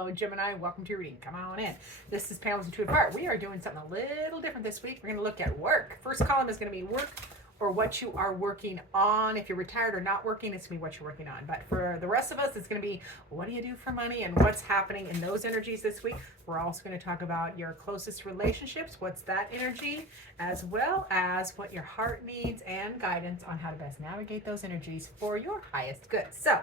Hello, Gemini. Welcome to your reading. Come on in. This is Pamela's Intuitive Heart. We are doing something a little different this week. We're going to look at work. First column is going to be work or what you are working on. If you're retired or not working, it's going to be what you're working on. But for the rest of us, it's going to be what do you do for money and what's happening in those energies this week. We're also going to talk about your closest relationships. What's that energy? As well as what your heart needs and guidance on how to best navigate those energies for your highest good. So,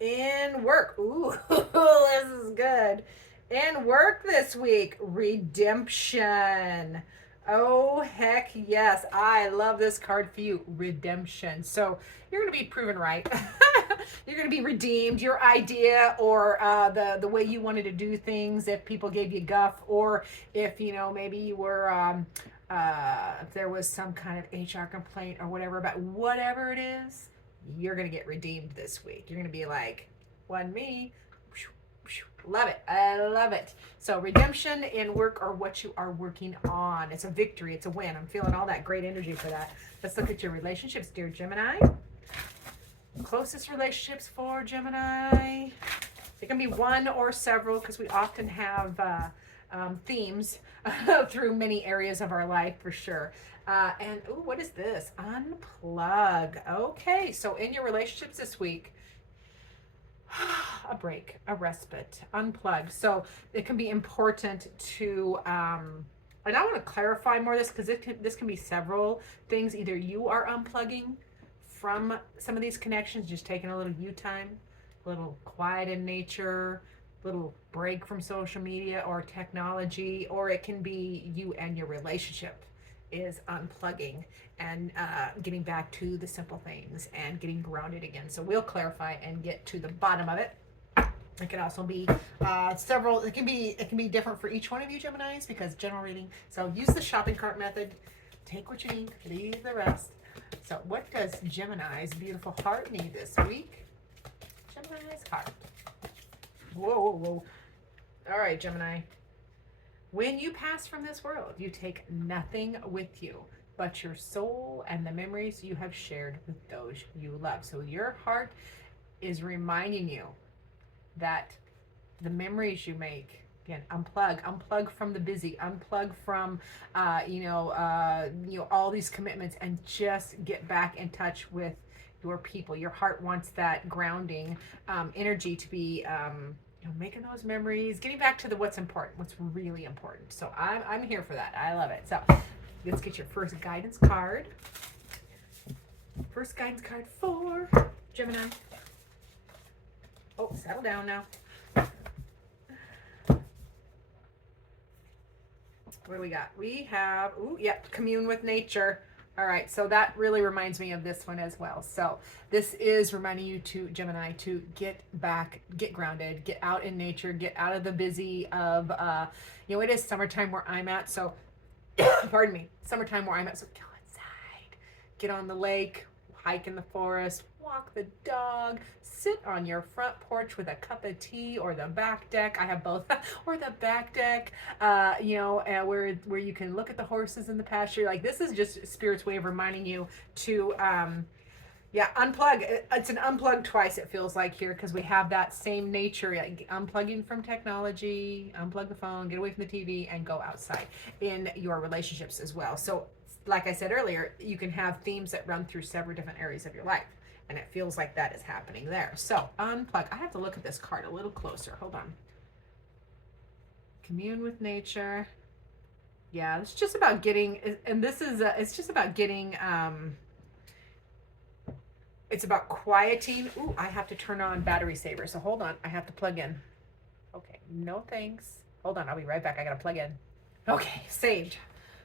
in work, ooh, this is good. In work this week, redemption. Oh, heck yes. I love this card for you, redemption. So you're going to be proven right. You're going to be redeemed. Your idea or the way you wanted to do things, if people gave you guff, or if, maybe you were, if there was some kind of HR complaint or whatever, about whatever it is, you're going to get redeemed this week. You're going to be like, wasn't me. Love it. I love it. So redemption in work or what you are working on. It's a victory. It's a win. I'm feeling all that great energy for that. Let's look at your relationships, dear Gemini. Closest relationships for Gemini. It can be one or several because we often have themes through many areas of our life for sure. And ooh, what is this? Unplug. Okay, so in your relationships this week, a break, a respite, unplug. So it can be important to, and I want to clarify more this because this can be several things. Either you are unplugging from some of these connections, just taking a little you time, a little quiet in nature, little break from social media or technology, or it can be you and your relationship is unplugging and getting back to the simple things and getting grounded again. So we'll clarify and get to the bottom of it. It can also be several. It can be different for each one of you Geminis because general reading. So use the shopping cart method. Take what you need, leave the rest. So what does Gemini's beautiful heart need this week? Gemini's heart. Whoa, whoa, whoa. All right, Gemini. When you pass from this world, you take nothing with you but your soul and the memories you have shared with those you love. So your heart is reminding you that the memories you make, again, unplug from the busy, unplug from, all these commitments, and just get back in touch with your people. Your heart wants that grounding energy to be making those memories, getting back to what's important, what's really important. So I'm here for that. I love it. So let's get your first guidance card. First guidance card for Gemini. Oh, settle down now. What do we got? We have, commune with nature. All right, so that really reminds me of this one as well. So this is reminding you to, Gemini, to get back, get grounded, get out in nature, get out of the busy of, it is summertime where I'm at. So, pardon me, summertime where I'm at. So go outside, get on the lake, hike in the forest, walk the dog, sit on your front porch with a cup of tea or the back deck. I have both, or the back deck, where you can look at the horses in the pasture. Like, this is just Spirit's way of reminding you to, unplug. It's an unplug twice, it feels like here, because we have that same nature, like unplugging from technology, unplug the phone, get away from the TV, and go outside in your relationships as well. So, like I said earlier, you can have themes that run through several different areas of your life. And it feels like that is happening there. So unplug. I have to look at this card a little closer. Hold on. Commune with nature. Yeah, it's just about getting, and this is, it's just about getting, it's about quieting. Ooh, I have to turn on battery saver. So hold on. I have to plug in. Okay, no thanks. Hold on. I'll be right back. I got to plug in. Okay, saved.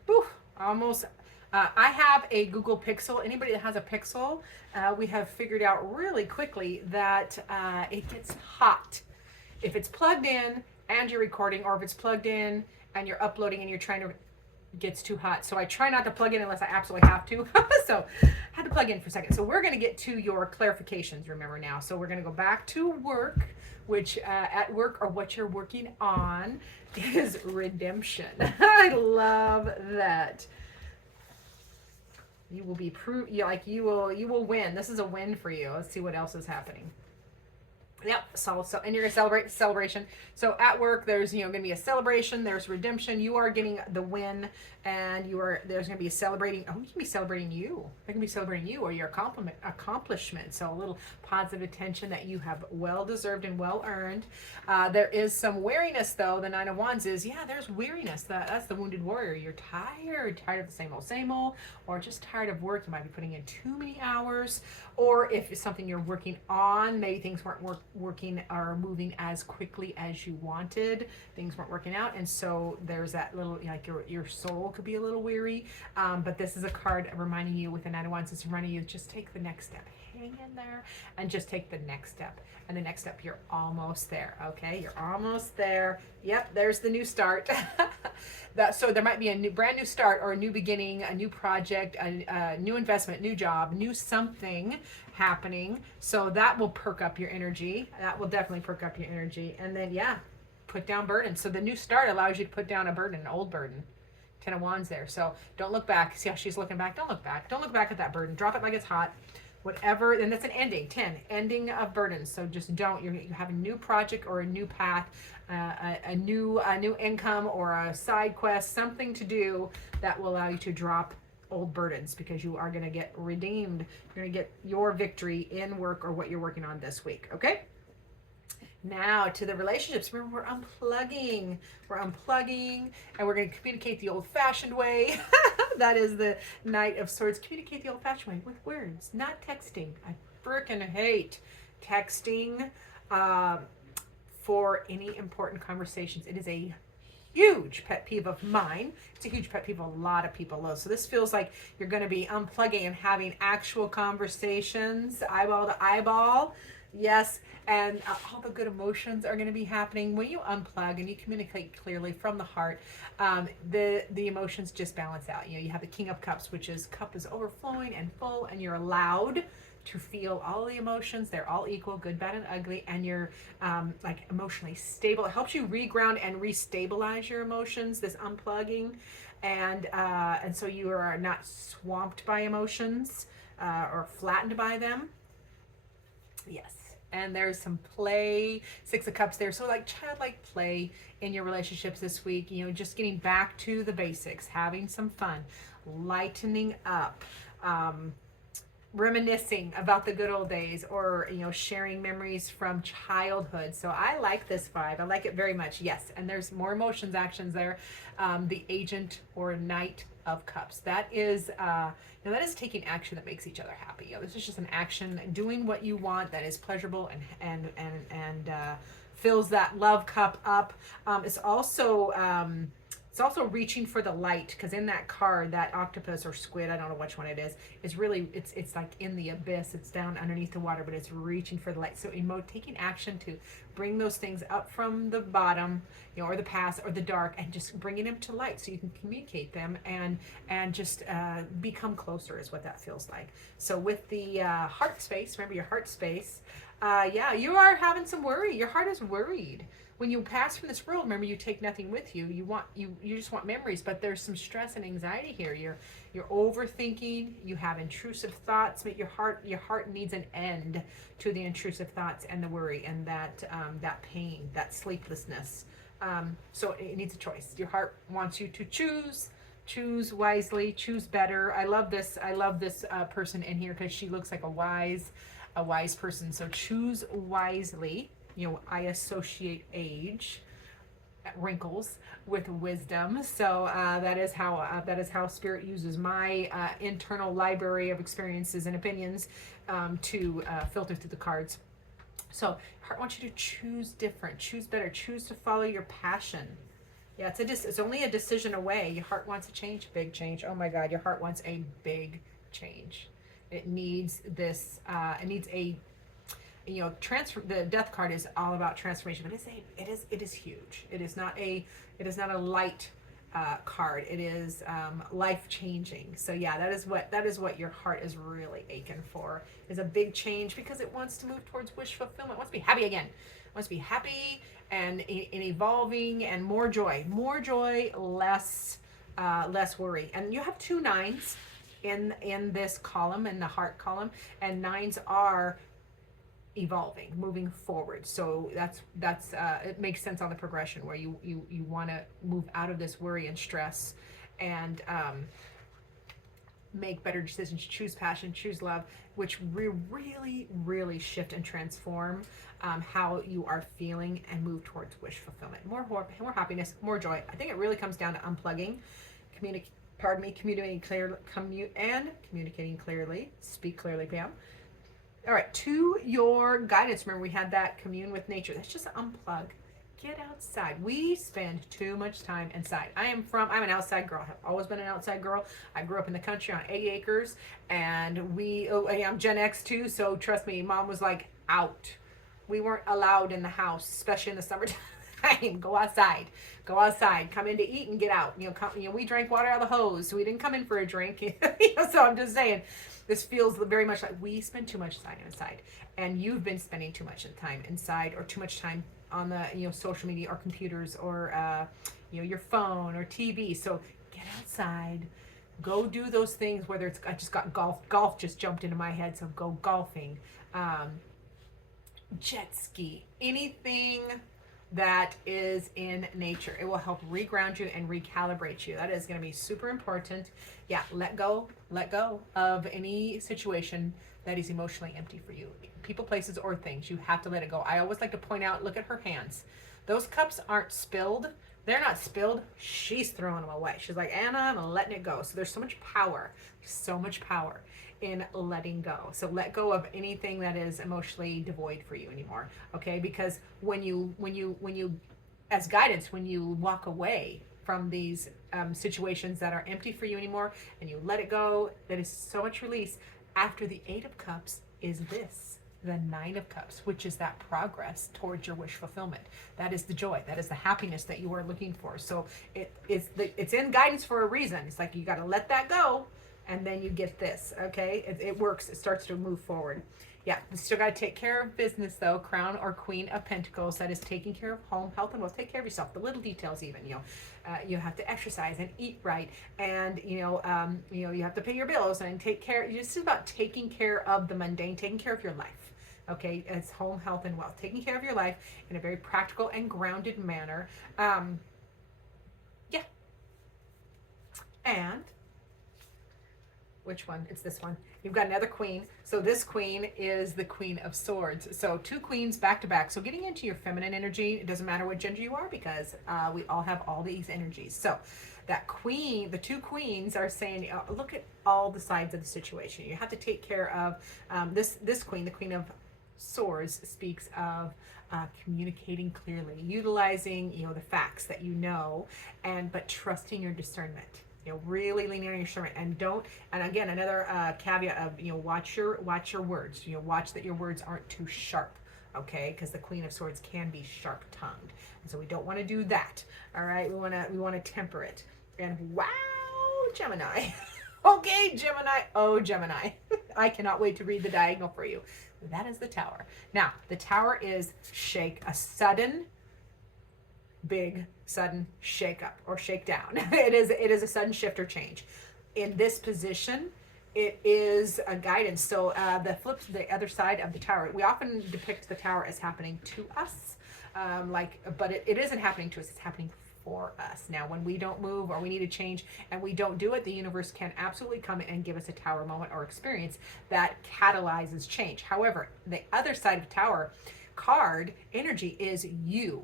Ooh, almost. I have a Google Pixel. Anybody that has a Pixel, we have figured out really quickly that it gets hot if it's plugged in and you're recording, or if it's plugged in and you're uploading and you're trying to, it gets too hot. So I try not to plug in unless I absolutely have to. So I had to plug in for a second. So we're going to get to your clarifications, remember now. So we're going to go back to work, which at work, or what you're working on, is redemption. I love that. You will be you will win. This is a win for you. Let's see what else is happening. Yep. So, and you're gonna celebrate celebration. So at work, there's gonna be a celebration. There's redemption. You are getting the win, and there's gonna be a celebrating. Oh, you can be celebrating you. They can be celebrating you or your accomplishment. So a little positive attention that you have well deserved and well earned. There is some weariness though. The Nine of Wands is there's weariness. That's the wounded warrior. You're tired of the same old, or just tired of work. You might be putting in too many hours, or if it's something you're working on, maybe things weren't working or moving as quickly as you wanted. Things weren't working out, and so there's that little like your soul could be a little weary. But this is a card reminding you with the Nine of Wands. It's reminding you just take the next step. Hang in there and just take the next step. And the next step, you're almost there. Okay, you're almost there. Yep, there's the new start. So there might be a brand new start or a new beginning, a new project, a new investment, new job, new something happening. So that will perk up your energy. That will definitely perk up your energy. And then put down burdens. So the new start allows you to put down a burden, an old burden. Ten of Wands there. So don't look back. See how she's looking back? Don't look back. Don't look back at that burden. Drop it like it's hot. Whatever, and that's an ending. 10, ending of burdens. So just don't. You have a new project or a new path, a new income or a side quest, something to do that will allow you to drop old burdens, because you are going to get redeemed. You're going to get your victory in work or what you're working on this week. Okay. Now to the relationships. Remember, we're unplugging, and we're going to communicate the old-fashioned way. That is the Knight of Swords. Communicate the old-fashioned way with words, not texting. I freaking hate texting for any important conversations. It is a huge pet peeve of mine. It's a huge pet peeve of a lot of people. So this feels like you're going to be unplugging and having actual conversations, eyeball to eyeball. Yes, and all the good emotions are going to be happening when you unplug and you communicate clearly from the heart. The emotions just balance out. You have the King of Cups, which is cup is overflowing and full, and you're allowed to feel all the emotions. They're all equal, good, bad, and ugly, and you're like emotionally stable. It helps you reground and restabilize your emotions, this unplugging, and so you are not swamped by emotions or flattened by them. Yes. And there's some play, Six of Cups there. So like childlike play in your relationships this week, just getting back to the basics, having some fun, lightening up, reminiscing about the good old days, or sharing memories from childhood. So I like this vibe. I like it very much. Yes. And there's more emotions, actions there. The Agent or Knight of Cups. That is that is taking action that makes each other happy. This is just an action, doing what you want that is pleasurable and fills that love cup up. It's also reaching for the light, because in that card, that octopus or squid, I don't know which one it is really, it's like in the abyss. It's down underneath the water, but it's reaching for the light. So taking action to bring those things up from the bottom, or the past or the dark, and just bringing them to light so you can communicate them and just become closer is what that feels like. So with the heart space, remember your heart space, you are having some worry. Your heart is worried. When you pass from this world, remember, you take nothing with you. You just want memories, but there's some stress and anxiety here. You're overthinking. You have intrusive thoughts. But your heart needs an end to the intrusive thoughts and the worry and that pain, that sleeplessness. So it needs a choice. Your heart wants you to choose wisely, choose better. I love this person in here, because she looks like a wise person. So choose wisely. I associate age, wrinkles, with wisdom. So that is how Spirit uses my internal library of experiences and opinions to filter through the cards. So heart wants you to choose different, choose better, choose to follow your passion. Yeah, it's only a decision away. Your heart wants a change, big change. Oh my God, your heart wants a big change. It needs this. It needs a the Death card is all about transformation, but it is huge. It is not a light card. It is life changing. So yeah, that is what your heart is really aching for, is a big change, because it wants to move towards wish fulfillment. It wants to be happy again. It wants to be happy and evolving, and more joy, less worry. And you have 2 9s in this column, in the heart column, and 9s are evolving, moving forward. So that's it makes sense on the progression where you want to move out of this worry and stress, and make better decisions, choose passion, choose love, which really shift and transform how you are feeling and move towards wish fulfillment. More happiness, more joy. I think it really comes down to unplugging, communicating clearly. Speak clearly, Pam. All right, to your guidance. Remember, we had that commune with nature. That's just unplug. Get outside. We spend too much time inside. I'm an outside girl. I've always been an outside girl. I grew up in the country on 80 acres, and I'm Gen X too, so trust me, Mom was like, out. We weren't allowed in the house, especially in the summertime. Go outside. Come in to eat and get out. We drank water out of the hose, so we didn't come in for a drink. So I'm just saying, this feels very much like we spend too much time inside, and you've been spending too much time inside, or too much time on the social media or computers, or your phone or TV. So get outside, go do those things. Whether it's, I just got golf just jumped into my head, so go golfing, jet ski, anything that is in nature. It will help reground you and recalibrate you. That is going to be super important. Yeah, let go of any situation that is emotionally empty for you. People, places, or things. You have to let it go. I always like to point out, look at her hands. Those cups aren't spilled. They're not spilled. She's throwing them away. She's like, Anna, I'm letting it go. So there's so much power in letting go. So let go of anything that is emotionally devoid for you anymore. Okay? Because when you, as guidance, when you walk away from these situations that are empty for you anymore, and you let it go, that is so much release. After the 8 of Cups is this, the 9 of Cups, which is that progress towards your wish fulfillment. That is the joy. That is the happiness that you are looking for. So it's in guidance for a reason. It's like you got to let that go, and then you get this. Okay, it works. It starts to move forward. Yeah, you still got to take care of business though. Crown or Queen of Pentacles. That is taking care of home, health, and wealth. Take care of yourself. The little details, even. You have to exercise and eat right, and you have to pay your bills and take care. It's about taking care of the mundane, taking care of your life. Okay, it's home, health, and wealth. Taking care of your life in a very practical and grounded manner. Yeah. And which one? It's this one. You've got another queen. So this queen is the Queen of Swords. So 2 queens back to back. So getting into your feminine energy, it doesn't matter what gender you are, because we all have all these energies. So that queen, the 2 queens are saying, look at all the sides of the situation. You have to take care of this queen, the Queen of Swords, speaks of communicating clearly, utilizing the facts that but trusting your discernment. Really leaning on your discernment, and again, another caveat of watch your words. Watch that your words aren't too sharp. Okay, because the Queen of Swords can be sharp-tongued, and so we don't want to do that. All right, we want to temper it. And wow, Gemini. Okay, Gemini. Oh, Gemini. I cannot wait to read the diagonal for you. That is the Tower. Now, the Tower is a sudden, big, sudden shake up or shake down. It is a sudden shift or change. In this position, it is a guidance. So the other side of the Tower, we often depict the Tower as happening to us, but it isn't happening to us. It's happening for us. Now, when we don't move or we need to change and we don't do it, the universe can absolutely come and give us a Tower moment or experience that catalyzes change. However, the other side of Tower card energy is you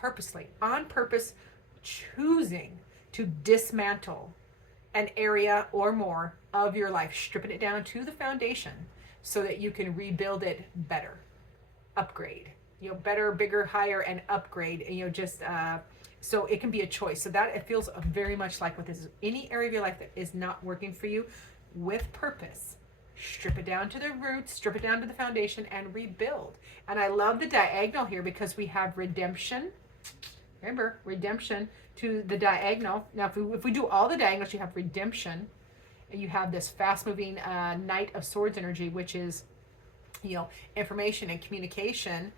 purposely, on purpose, choosing to dismantle an area or more of your life, stripping it down to the foundation so that you can rebuild it better, upgrade, better, bigger, higher, and upgrade, so it can be a choice. So that it feels very much like with this, any area of your life that is not working for you, with purpose, strip it down to the roots, strip it down to the foundation, and rebuild. And I love the diagonal here because we have redemption. Remember, redemption to the diagonal. Now, if we do all the diagonals, you have redemption, and you have this fast-moving Knight of Swords energy, which is, information and communication,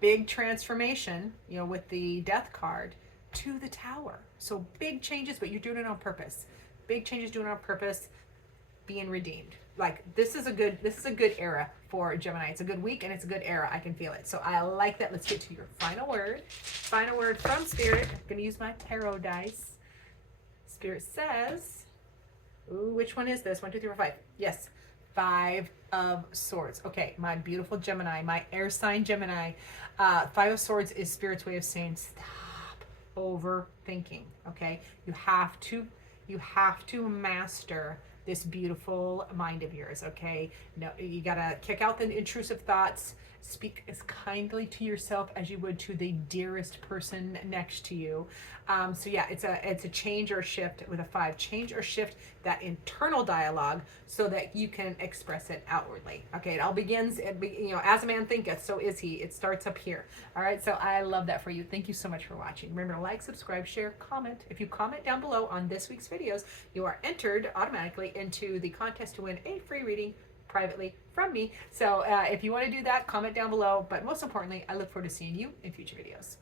big transformation, with the Death card, to the Tower. So big changes, but you're doing it on purpose. Big changes, doing it on purpose, being redeemed. like this is a good era for Gemini. It's a good week and it's a good era. I can feel it. So I like that. Let's get to your final word. Final word from Spirit. I'm going to use my tarot dice. Spirit says, ooh, which one is this? 1, 2, 3, 4, 5. Yes. 5 of Swords. Okay, my beautiful Gemini, my air sign Gemini. 5 of Swords is Spirit's way of saying stop overthinking. Okay, you have to master this beautiful mind of yours. Okay, no, you gotta kick out the intrusive thoughts. Speak as kindly to yourself as you would to the dearest person next to you. So yeah, it's a change or shift with a 5. Change or shift that internal dialogue so that you can express it outwardly. Okay, it all begins, as a man thinketh, so is he. It starts up here. All right, so I love that for you. Thank you so much for watching. Remember to like, subscribe, share, comment. If you comment down below on this week's videos, you are entered automatically into the contest to win a free reading privately from me. So if you want to do that, comment down below. But most importantly, I look forward to seeing you in future videos.